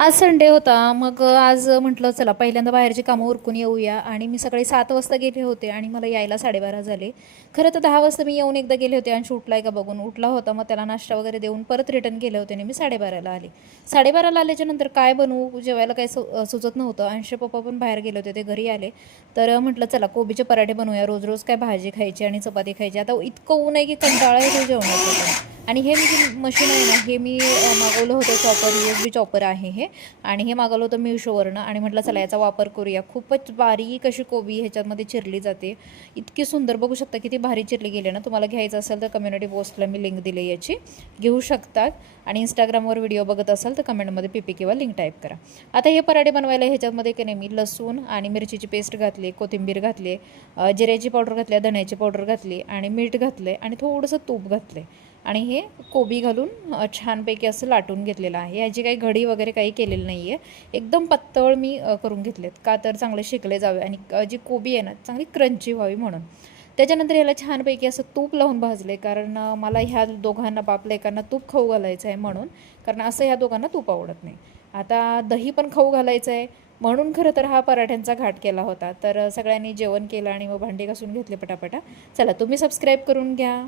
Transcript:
आज संडे होता. मग आज म्हटलं चला पहिल्यांदा बाहेरची कामं उरकून येऊया. आणि मी सकाळी 7 वाजता गेले होते आणि मला यायला 12:30 झाले. खरं तर 10 वाजता मी येऊन एकदा गेले होते आणि शूटला आहे का बघून उठला होता. मग त्याला नाश्ता वगैरे देऊन परत रिटर्न गेले होते आणि मी 12:30ला आले. 12:30ला आल्याच्या नंतर काय बनवू जेवायला काही सुचत नव्हतं. अंश पप्पा पण बाहेर गेले होते, ते घरी आले. तर म्हटलं चला कोबीचे पराठे बनवूया. रोज रोज काय भाजी खायची आणि चपाती खायची. आता इतकं ऊन आहे की कंटाळा येतो जेवणाचं पण. आणि हे मी जे मशीन आहे ना, हे मी मागवलं होतं चॉपर, USB चॉपर आहे हे. आणि हे मागवलं होतं मिशोवरनं आणि म्हटलं चला याचा वापर करूया. खूपच बारीक अशी कोबी ह्याच्यामध्ये चिरली जाते. इतकी सुंदर, बघू शकता किती भारी चिरली गेली ना. तुम्हाला घ्यायचं असेल तर कम्युनिटी पोस्टला मी लिंक दिली, याची घेऊ शकतात. आणि इंस्टाग्रामवर व्हिडिओ बघत असाल तर कमेंटमध्ये PP किंवा लिंक टाईप करा. आता हे पराठे बनवायला ह्याच्यामध्ये की नाही मी लसूण आणि मिरचीची पेस्ट घातली, कोथिंबीर घातली, जिऱ्याची पावडर घातली, धण्याची पावडर घातली आणि मीठ घातलं आणि थोडंसं तूप घातलं आणि हे कोबी घालून छानपैकी असं लाटून घेतलेलं आहे. याची काही घडी वगैरे काही केलेली नाही आहे. एकदम पातळ मी करून घेतलेत, का तर चांगले शेकले जावे आणि जी कोबी आहे ना चांगली क्रंची व्हावी म्हणून. त्याच्यानंतर याला छानपैकी असं तूप लावून भाजले, कारण मला ह्या दोघांना लेकांना तूप खाऊ घालायचं आहे म्हणून. कारण असं ह्या दोघांना तूप आवडत नाही. आता दही पण खाऊ घालायचं आहे म्हणून खरं तर हा पराठ्यांचा घाट केला होता. तर सगळ्यांनी जेवण केलं आणि मग भांडी घासून घेतले पटापटा. चला तुम्ही सबस्क्राईब करून घ्या.